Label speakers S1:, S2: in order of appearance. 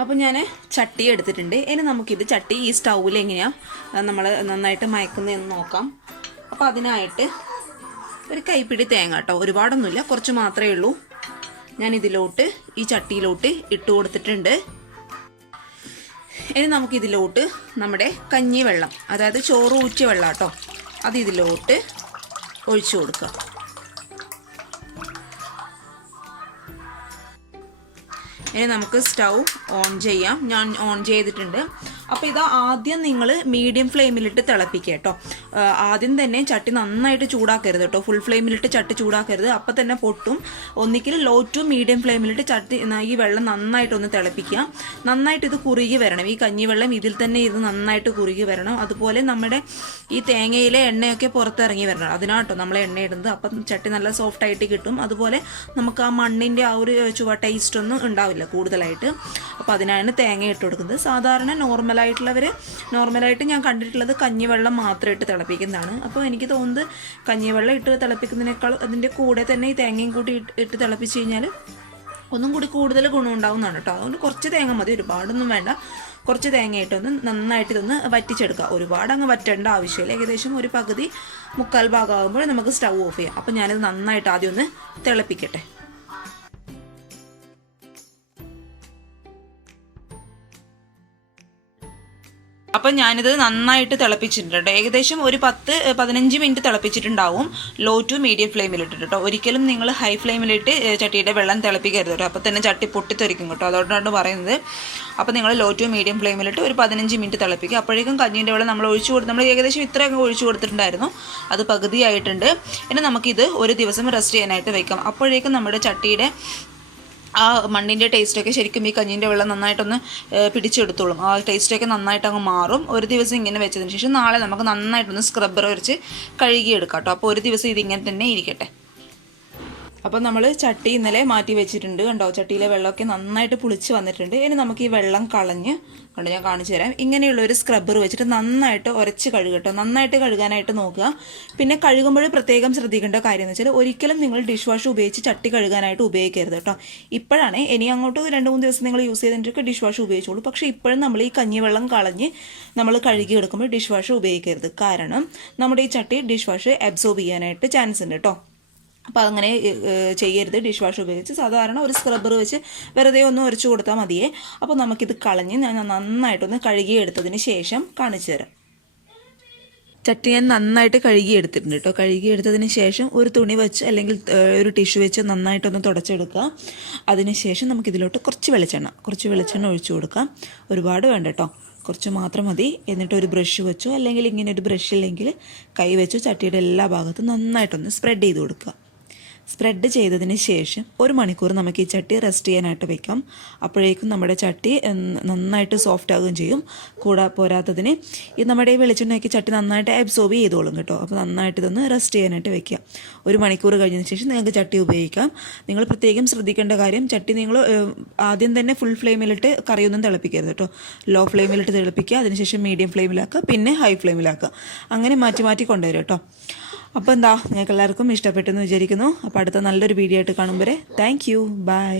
S1: അപ്പോൾ ഞാൻ ചട്ടി എടുത്തിട്ടുണ്ട്. ഇനി നമുക്കിത് ചട്ടി ഈ സ്റ്റൗവിൽ എങ്ങനെയാണ് നമ്മൾ നന്നായിട്ട് മയക്കുന്നതെന്ന് നോക്കാം. അപ്പോൾ അതിനായിട്ട് ഒരു കൈപ്പിടി തേങ്ങ കേട്ടോ ഒരുപാടൊന്നുമില്ല കുറച്ച് മാത്രമേ ഉള്ളൂ. ഞാൻ ഇതിലോട്ട് ഈ ചട്ടിയിലോട്ട് ഇട്ട് കൊടുത്തിട്ടുണ്ട്. ഇനി നമുക്കിതിലോട്ട് നമ്മുടെ കഞ്ഞി വെള്ളം അതായത് ചോറ് ഊറ്റിയ വെള്ളം കേട്ടോ അത് ഇതിലോട്ട് ഒഴിച്ചു കൊടുക്കുക ഇനി നമുക്ക് സ്റ്റൗ ഓൺ ചെയ്യാം. ഞാൻ ഓൺ ചെയ്തിട്ടുണ്ട്. അപ്പോൾ ഇത് ആദ്യം നിങ്ങൾ മീഡിയം ഫ്ലെയിമിലിട്ട് തിളപ്പിക്കുക കേട്ടോ. ആദ്യം തന്നെ ചട്ടി നന്നായിട്ട് ചൂടാക്കരുത് കേട്ടോ. ഫുൾ ഫ്ലെയിമിലിട്ട് ചട്ടി ചൂടാക്കരുത്. അപ്പോൾ തന്നെ പൊട്ടും. ഒന്നിക്കൽ ലോ ടു മീഡിയം ഫ്ലെയിമിലിട്ട് ചട്ടി ഈ വെള്ളം നന്നായിട്ടൊന്ന് തിളപ്പിക്കുക. നന്നായിട്ട് ഇത് കുറുകി വരണം. ഈ കഞ്ഞി വെള്ളം ഇതിൽ തന്നെ ഇത് നന്നായിട്ട് കുറുകി വരണം. അതുപോലെ നമ്മുടെ ഈ തേങ്ങയിലെ എണ്ണയൊക്കെ പുറത്തിറങ്ങി വരണം. അതിനാട്ടോ നമ്മൾ എണ്ണ ഇടുന്നത്. അപ്പം ചട്ടി നല്ല സോഫ്റ്റ് ആയിട്ട് കിട്ടും. അതുപോലെ നമുക്ക് ആ മണ്ണിന്റെ ആ ഒരു ചുവ ടേസ്റ്റ് ഒന്നും ഉണ്ടാവില്ല കൂടുതലായിട്ട്. അപ്പോൾ അതിനാണ് തേങ്ങ ഇട്ട് കൊടുക്കുന്നത്. സാധാരണ നോർമലായിട്ടുള്ളവർ നോർമലായിട്ട് ഞാൻ കണ്ടിട്ടുള്ളത് കഞ്ഞിവെള്ളം മാത്രം ഇട്ട് തിളപ്പിക്കുന്നതാണ്. അപ്പോൾ എനിക്ക് തോന്നുന്നത് കഞ്ഞിവെള്ളം ഇട്ട് തിളപ്പിക്കുന്നതിനേക്കാൾ അതിന്റെ കൂടെ തന്നെ ഈ തേങ്ങയും കൂട്ടി ഇട്ട് ഇട്ട് തിളപ്പിച്ച് കഴിഞ്ഞാൽ ഒന്നും കൂടി കൂടുതൽ ഗുണമുണ്ടാവുന്നതാണ് കേട്ടോ. അതുകൊണ്ട് കുറച്ച് തേങ്ങ മതി. ഒരുപാടൊന്നും വേണ്ട. കുറച്ച് തേങ്ങ ഇട്ടൊന്ന് നന്നായിട്ട് ഇതൊന്ന് വറ്റിച്ചെടുക്കുക. ഒരുപാട് അങ്ങ് വറ്റേണ്ട ആവശ്യമില്ല. ഏകദേശം ഒരു പകുതി മുക്കാൽ ഭാഗമാകുമ്പോൾ നമുക്ക് സ്റ്റൗ ഓഫ് ചെയ്യാം. അപ്പോൾ ഞാനിത് നന്നായിട്ട് ആദ്യം ഒന്ന് തിളപ്പിക്കട്ടെ. അപ്പം ഞാനിത് നന്നായിട്ട് തിളപ്പിച്ചിട്ടുണ്ട് കേട്ടോ. ഏകദേശം ഒരു പത്ത് പതിനഞ്ച് മിനിറ്റ് തിളപ്പിച്ചിട്ടുണ്ടാവും ലോ ടു മീഡിയം ഫ്ലെയിമിലിട്ട് കേട്ടോ. ഒരിക്കലും നിങ്ങൾ ഹൈ ഫ്ലെയിമിലിട്ട് ചട്ടിയുടെ വെള്ളം തിളപ്പിക്കരുത് കേട്ടോ. അപ്പോൾ തന്നെ ചട്ടി പൊട്ടിത്തെറിക്കും കേട്ടോ. അതുകൊണ്ടാണ് പറയുന്നത്. അപ്പോൾ നിങ്ങൾ ലോ ടു മീഡിയം ഫ്ലെയിമിലിട്ട് ഒരു പതിനഞ്ച് മിനിറ്റ് തിളപ്പിക്കുക. അപ്പോഴേക്കും കഞ്ഞീന്റെ വെള്ളം നമ്മൾ ഒഴിച്ചു കൊടുത്ത് നമ്മൾ ഏകദേശം ഇത്രയൊക്കെ ഒഴിച്ചു കൊടുത്തിട്ടുണ്ടായിരുന്നു. അത് പകുതിയായിട്ടുണ്ട്. ഇനി നമുക്കിത് ഒരു ദിവസം റെസ്റ്റ് ചെയ്യാനായിട്ട് വെക്കാം. അപ്പോഴേക്കും നമ്മുടെ ചട്ടിയുടെ ആ മണ്ണിന്റെ ടേസ്റ്റൊക്കെ ശരിക്കും ഈ കഞ്ഞിന്റെ വെള്ളം നന്നായിട്ടൊന്ന് പിടിച്ചെടുത്തോളും. ആ ടേസ്റ്റൊക്കെ നന്നായിട്ട് അങ്ങ് മാറും. ഒരു ദിവസം ഇങ്ങനെ വെച്ചതിന് ശേഷം നാളെ നമുക്ക് നന്നായിട്ടൊന്ന് സ്ക്രബ്ബർ വരച്ച് കഴുകിയെടുക്കാം കേട്ടോ. അപ്പോൾ ഒരു ദിവസം ഇതിങ്ങനെ തന്നെ ഇരിക്കട്ടെ. അപ്പോൾ നമ്മൾ ചട്ടി ഇന്നലെ മാറ്റി വെച്ചിട്ടുണ്ട് കണ്ടോ? ചട്ടിയിലെ വെള്ളമൊക്കെ നന്നായിട്ട് പുളിച്ച് വന്നിട്ടുണ്ട്. ഇനി നമുക്ക് ഈ വെള്ളം കളഞ്ഞ് കണ്ടോ ഞാൻ കാണിച്ചു തരാം. ഇങ്ങനെയുള്ള ഒരു സ്ക്രബ്ബർ വെച്ചിട്ട് നന്നായിട്ട് ഉരച്ച് കഴുകട്ടോ നന്നായിട്ട് കഴുകാനായിട്ട് നോക്കുക. പിന്നെ കഴുകുമ്പോൾ പ്രത്യേകം ശ്രദ്ധിക്കേണ്ട കാര്യം എന്ന് വെച്ചാൽ ഒരിക്കലും നിങ്ങൾ ഡിഷ് വാഷ് ഉപയോഗിച്ച് ചട്ടി കഴുകാനായിട്ട് ഉപയോഗിക്കരുത് കേട്ടോ ഇപ്പോഴാണ് ഇനി അങ്ങോട്ട് രണ്ട് മൂന്ന് ദിവസം നിങ്ങൾ യൂസ് ചെയ്തിട്ടൊക്കെ ഡിഷ് വാഷ് ഉപയോഗിച്ചോളൂ. പക്ഷേ ഇപ്പോഴും നമ്മൾ ഈ കഞ്ഞി വെള്ളം കളഞ്ഞ് നമ്മൾ കഴുകി എടുക്കുമ്പോൾ ഡിഷ് വാഷ് ഉപയോഗിക്കരുത്. കാരണം നമ്മുടെ ഈ ചട്ടി ഡിഷ് വാഷ് അബ്സോർബ് ചെയ്യാനായിട്ട് ചാൻസ് ഉണ്ട് കേട്ടോ അപ്പോൾ അങ്ങനെ ചെയ്യരുത്. ഡിഷ് വാഷ് ഉപയോഗിച്ച് സാധാരണ ഒരു സ്ക്രബ്ബർ വെച്ച് വെറുതെ ഒന്ന് ഉരച്ചു കൊടുത്താൽ മതിയേ. അപ്പോൾ നമുക്കിത് കളഞ്ഞ് ഞാൻ നന്നായിട്ടൊന്ന് കഴുകി എടുത്തതിന് ശേഷം കാണിച്ചു തരാം. ചട്ടി ഞാൻ നന്നായിട്ട് കഴുകി എടുത്തിട്ടുണ്ട് കേട്ടോ കഴുകി എടുത്തതിന് ശേഷം ഒരു തുണി വെച്ച് അല്ലെങ്കിൽ ഒരു ടിഷ്യൂ വെച്ച് നന്നായിട്ടൊന്ന് തുടച്ചെടുക്കുക. അതിനുശേഷം നമുക്കിതിലോട്ട് കുറച്ച് വെളിച്ചെണ്ണ കുറച്ച് വെളിച്ചെണ്ണ ഒഴിച്ചു കൊടുക്കാം. ഒരുപാട് വേണ്ട കേട്ടോ കുറച്ച് മാത്രം മതി. എന്നിട്ട് ഒരു ബ്രഷ് വെച്ചോ അല്ലെങ്കിൽ ഇങ്ങനെ ഒരു ബ്രഷ് ഇല്ലെങ്കിൽ കൈ വെച്ചോ ചട്ടിയുടെ എല്ലാ ഭാഗത്തും നന്നായിട്ടൊന്ന് സ്പ്രെഡ് ചെയ്ത് കൊടുക്കുക. സ്പ്രെഡ് ചെയ്തതിന് ശേഷം ഒരു മണിക്കൂർ നമുക്ക് ഈ ചട്ടി റെസ്റ്റ് ചെയ്യാനായിട്ട് വെക്കാം. അപ്പോഴേക്കും നമ്മുടെ ചട്ടി നന്നായിട്ട് സോഫ്റ്റ് ആകുകയും ചെയ്യും. കൂടാ പോരാത്തതിന് ഈ നമ്മുടെ ഈ വെളിച്ചെണ്ണയ്ക്ക് ചട്ടി നന്നായിട്ട് അബ്സോർബ് ചെയ്തോളും കേട്ടോ. അപ്പോൾ നന്നായിട്ട് ഇതൊന്ന് റെസ്റ്റ് ചെയ്യാനായിട്ട് വെക്കുക ഒരു മണിക്കൂർ കഴിഞ്ഞതിന് ശേഷം നിങ്ങൾക്ക് ചട്ടി ഉപയോഗിക്കാം. നിങ്ങൾ പ്രത്യേകം ശ്രദ്ധിക്കേണ്ട കാര്യം ചട്ടി നിങ്ങൾ ആദ്യം തന്നെ ഫുൾ ഫ്ലെയിമിലിട്ട് കറിയൊന്നും തിളപ്പിക്കരുത് കേട്ടോ. ലോ ഫ്ലെയിമിലിട്ട് തിളപ്പിക്കുക അതിനുശേഷം മീഡിയം ഫ്ലെയിമിലാക്കുക പിന്നെ ഹൈ ഫ്ലെയിമിലാക്കുക അങ്ങനെ മാറ്റി മാറ്റി കൊണ്ടുവരും കേട്ടോ. അപ്പോൾ എന്താ നിങ്ങൾക്ക് എല്ലാവർക്കും ഇഷ്ടപ്പെട്ടെന്ന് വിചാരിക്കുന്നു. അപ്പോൾ അടുത്ത നല്ലൊരു വീഡിയോ ആയിട്ട് കാണുമ്പോൾ താങ്ക് യു ബൈ